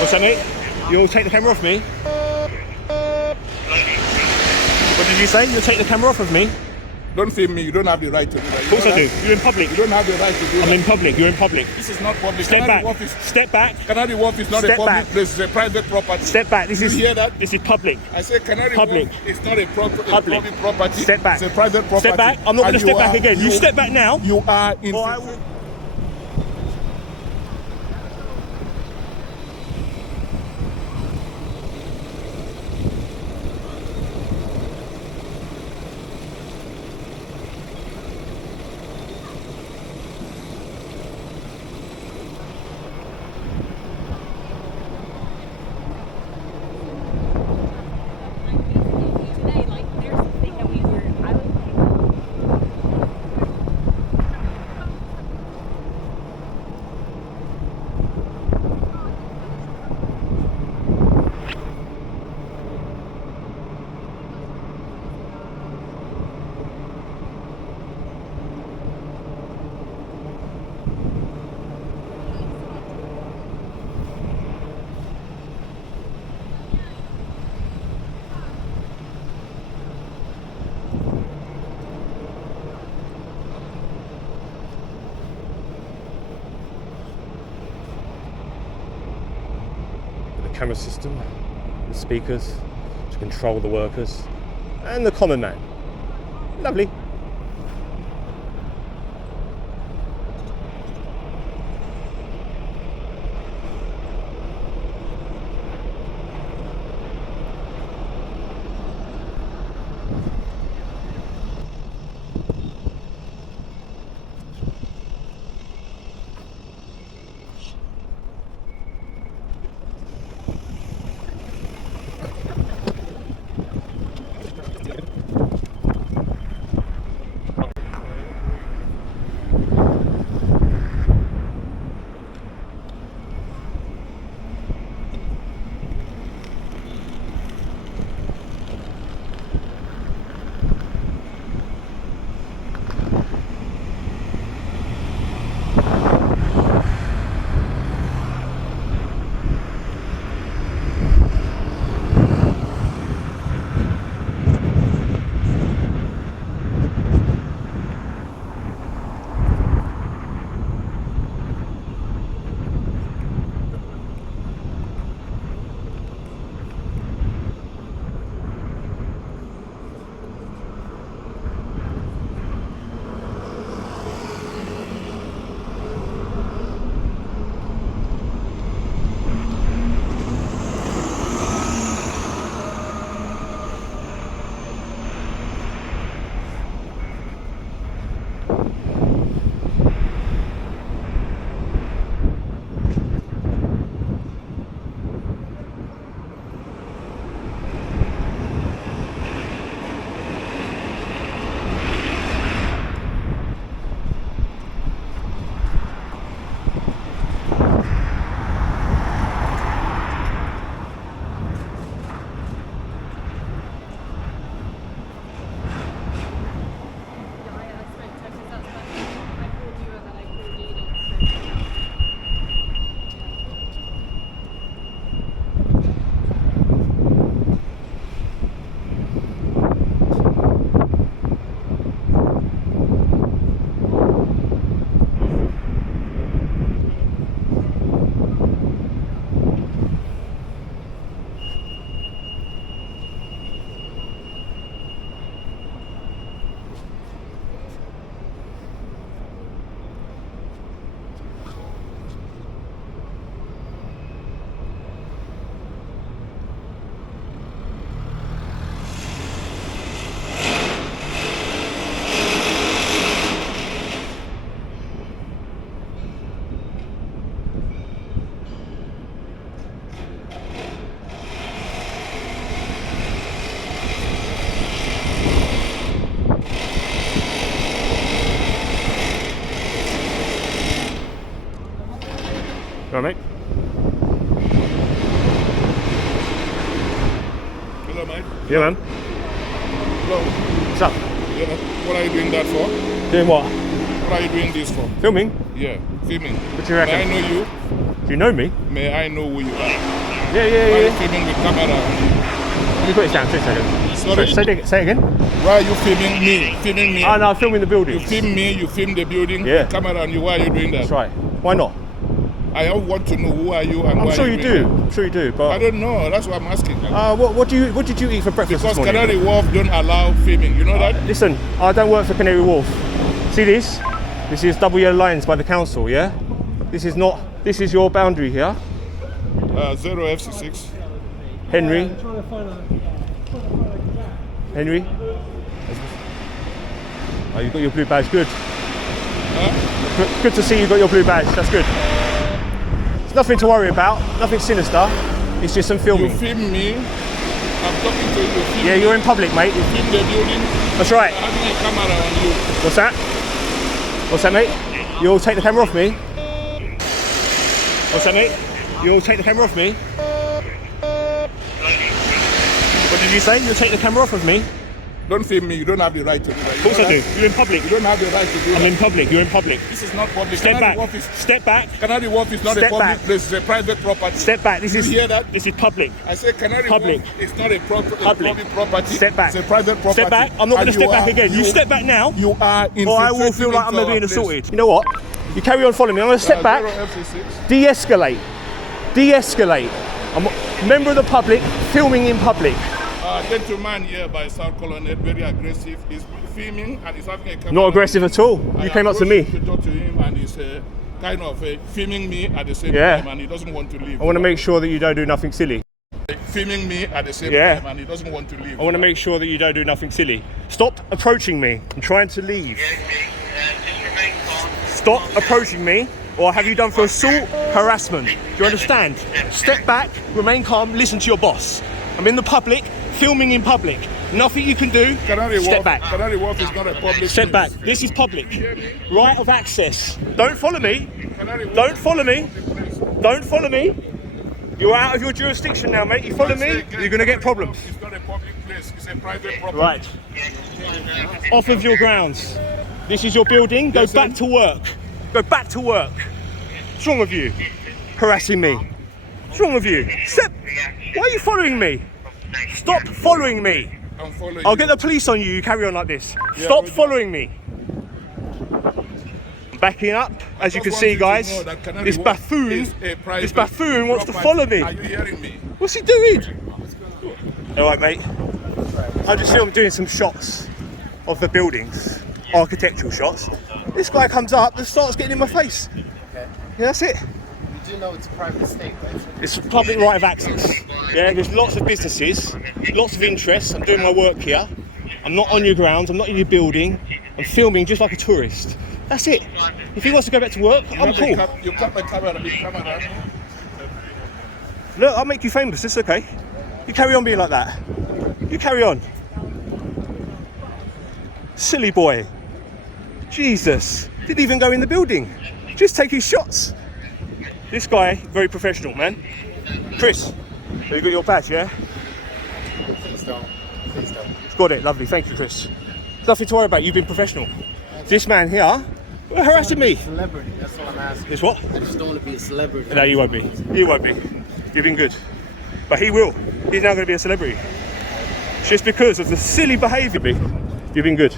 What's that, mate? You'll take the camera off me? What did you say? You'll take the camera off of me? Don't film me. You don't have the right to do that. Of course I do. You're in public. You don't have the right to do that. I'm in public. You're in public. This is not public. Step Canary back. Wharf is, Step back. Canary Wharf is not Step a public back. place. It's a private property. Step back. This is. You hear that? This is public. I say Canary Public. Wharf is not a public property. Step back. It's a private property. Step back. I'm not going to step back again. You step back now. You are in. Or I will. Camera system, the speakers to control the workers, and the common man. Lovely. All right, mate. Hello, mate. Yeah, man. Hello. What's up? Yeah. What are you doing that for? Doing what? What are you doing this for? Filming? Yeah. Filming. What do you reckon? May I know you? Do you know me? May I know who you are? Yeah, Why are yeah. you filming with camera on you? Let me put it down, 2 seconds. Sorry? Say it again. Why are you filming me? Filming me? Oh no, I'm filming the building. You film me, you film the building, Yeah. camera on you. Why are you doing that? That's right. Why not? I want to know who are you and I'm why sure are you you do. doing that? I'm sure you do, but... I don't know. That's what I'm asking. What did you eat for breakfast Because this morning? Canary Wharf don't allow filming. You know that? Listen, I don't work for Canary Wharf. See this? This is double yellow lines by the council, yeah? This is your boundary here. 0 FC6. Henry. Henry? Oh, you've got your blue badge, good. Good to see you got your blue badge, that's good. There's nothing to worry about, nothing sinister. It's just some filming. You film me. I'm talking to you. You film Yeah, me. you're in public, mate. You film the building. That's right. Having a camera on you. What's that? What's that, mate? You'll take the camera off me? What's that, mate? You'll take the camera off me? What did you say? You'll take the camera off of me? Don't film me. You don't have the right to do that. Of course I do. You're in public. You don't have the right to do that. I'm in public. You're in public. This is not public. Step Canary back. Wharf is, Step back. Canary Wharf is not Step a public back. place. It's a private property. Step back. This You is hear that? This is public. I say Canary Public. Wharf is not a Public. public property. Step back. It's a private property. Step back. I'm not going to step back again. You step back now, You are or I will feel like I'm being infiltrating assaulted. You know what? You carry on following me. I'm going to step back. 0 FC6. De-escalate. De-escalate. I'm a member of the public, filming in public. Gentleman here by South Colonel, very aggressive. He's filming and he's having a camera. Not aggressive at all. I You came up to me. approached to talk to him and he's kind of filming me at the same Yeah. time and he doesn't want to leave. I want to make sure that you don't do nothing silly. Filming me at the same Yeah. time and he doesn't want to leave. I want to make sure that you don't do nothing silly. Stop approaching me. I'm trying to leave. Stop approaching me, or have you done for assault, harassment? Do you understand? Step back, remain calm, listen to your boss. I'm in the public, filming in public. Nothing you can do. Step back. Canary Wharf is not a public Step place. back. This is public. Right of access. Don't follow me. Canary Wharf Don't is follow me. not a public place. Don't follow me. You're out of your jurisdiction now, mate. You follow me, you're going to get problems. It's not a public place. It's a private property. Right. Off of your grounds. This is your building. Go back to work. Go back to work. What's wrong with you? Harassing me. What's wrong with you? Step. Why are you following me? Stop following me. I'm following I'll you. get the police on you. You carry on like this. Yeah, Stop we'll do. following me. Backing up, as you can see, guys. This buffoon wants to follow me. Are you hearing me? What's he doing? All right, mate. I just feel I'm doing some shots of the buildings, architectural shots. This guy comes up and starts getting in my face. Okay. Yeah, that's it. You do know it's a private estate, right? It's a public right of access. Yeah, there's lots of businesses, lots of interests. I'm doing my work here. I'm not on your grounds. I'm not in your building. I'm filming just like a tourist. That's it. If he wants to go back to work, I'm cool. You cut the camera. Look, I'll make you famous. It's okay. You carry on being like that. You carry on. Silly boy. Jesus. Didn't even go in the building. Just taking shots. This guy, very professional, man. Chris, have you got your badge, yeah? Please don't. Please don't. Got it. Lovely. Thank you, Chris. Nothing to worry about. You've been professional. This man here, harassing me. Celebrity, that's all I'm asking. Is what? I just don't want to be a celebrity. No, you won't be. You won't be. You've been good. But he will. He's now going to be a celebrity. Just because of the silly behaviour. You've been good.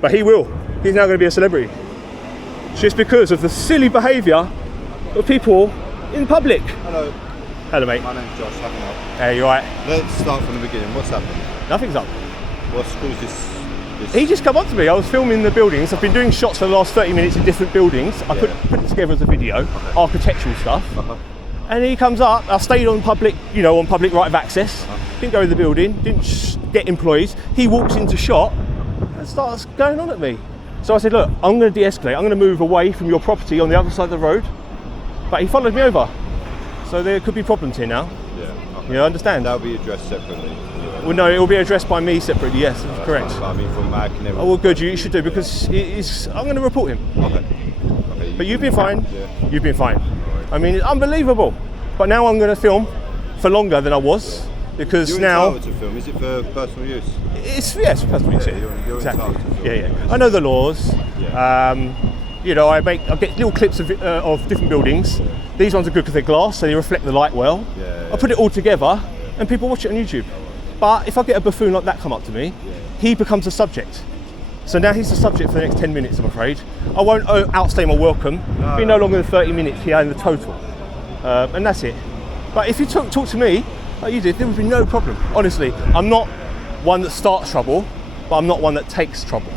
But he will. He's now going to be a celebrity. Just because of the silly behaviour of people in public. Hello, Hello, mate. my name's Josh. How can I help? Hey, you alright? Let's start from the beginning. What's happened? Nothing's up. What's caused this? He just come up to me. I was filming the buildings. I've been doing shots for the last 30 minutes in different buildings. I put it together as a video, architectural stuff. And he comes up. I stayed on public, on public right of access. Didn't go in the building. Didn't get employees. He walks into shot and starts going on at me. So I said, look, I'm going to de-escalate. I'm going to move away from your property on the other side of the road. But he followed me over. So there could be problems here now. Yeah. Okay. You understand? That'll be addressed separately. Well, no, it will be addressed by me separately. Yes, that's correct. But I mean, from our Canary Oh, well, good. You should do, because I'm going to report him. Okay. But you've been fine. Yeah. You've been fine. I mean, it's unbelievable. But now I'm going to film for longer than I was, because You're now entitled to film. Is it for personal use? it's personal use. Yeah, you're Exactly. entitled to film. Yeah. I know the laws. Yeah. You know, I get little clips of different buildings. These ones are good because they're glass, so they reflect the light well. I put it all together, and people watch it on YouTube. But if I get a buffoon like that come up to me, he becomes a subject. So now he's the subject for the next 10 minutes, I'm afraid. I won't outstay my welcome. Be no longer than 30 minutes here in the total. And that's it. But if you talk to me, like you did, there would be no problem. Honestly, I'm not one that starts trouble, but I'm not one that takes trouble.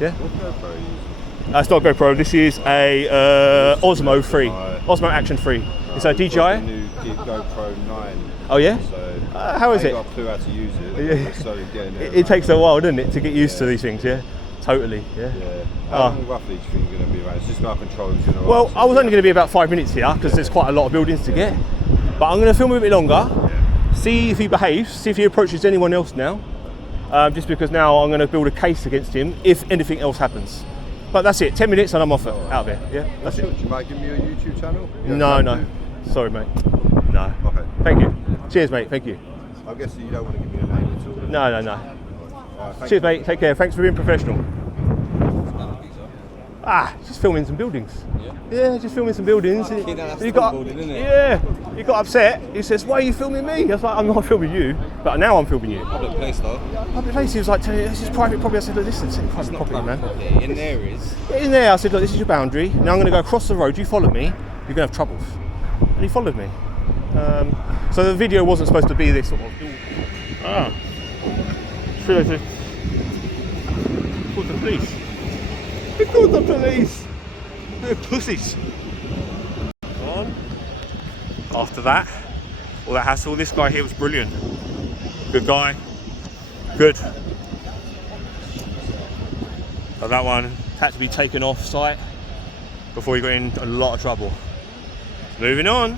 Yeah? What GoPro are you using? It's not a GoPro, this is a Osmo 3. Osmo Action 3. It's a I've got DJI. the new GoPro 9. Oh yeah? So How is I it? ain't got a clue how to use it. Yeah. I'm slowly getting there. It takes a while, doesn't it, to get used to these things, yeah? Totally, yeah. How long roughly do you think you're going to be around? It's just not control. Well, I was only going to be about 5 minutes here because there's quite a lot of buildings to get. But I'm going to film a bit longer, see if he behaves, see if he approaches anyone else now. Just because now I'm going to build a case against him if anything else happens. But that's it, 10 minutes and I'm off out of here. Yeah, that's it. Do you mind giving me your YouTube channel? No. Sorry, mate. No. Okay. Thank you. Cheers, mate. Thank you. I guess you don't want to give me a name at all. No. Thank Cheers, mate. Take care. Thanks for being professional. Just filming some buildings. Yeah, just filming some buildings. You got upset. He says, "Why are you filming me?" I was like, "I'm not filming you, but now I'm filming you." Public place though. Public place. He was like, "This is private property." I said, "Look, this is private property, man." In there is. In there, I said, "Look, this is your boundary. Now I'm going to go across the road. You follow me. You're going to have troubles." And he followed me. So the video wasn't supposed to be this sort of. Seriously. Call the police. They called the police. They're pussies. Go on. After that, all that hassle, this guy here was brilliant. Good guy. Good. But that one had to be taken off site before he got in a lot of trouble. Moving on.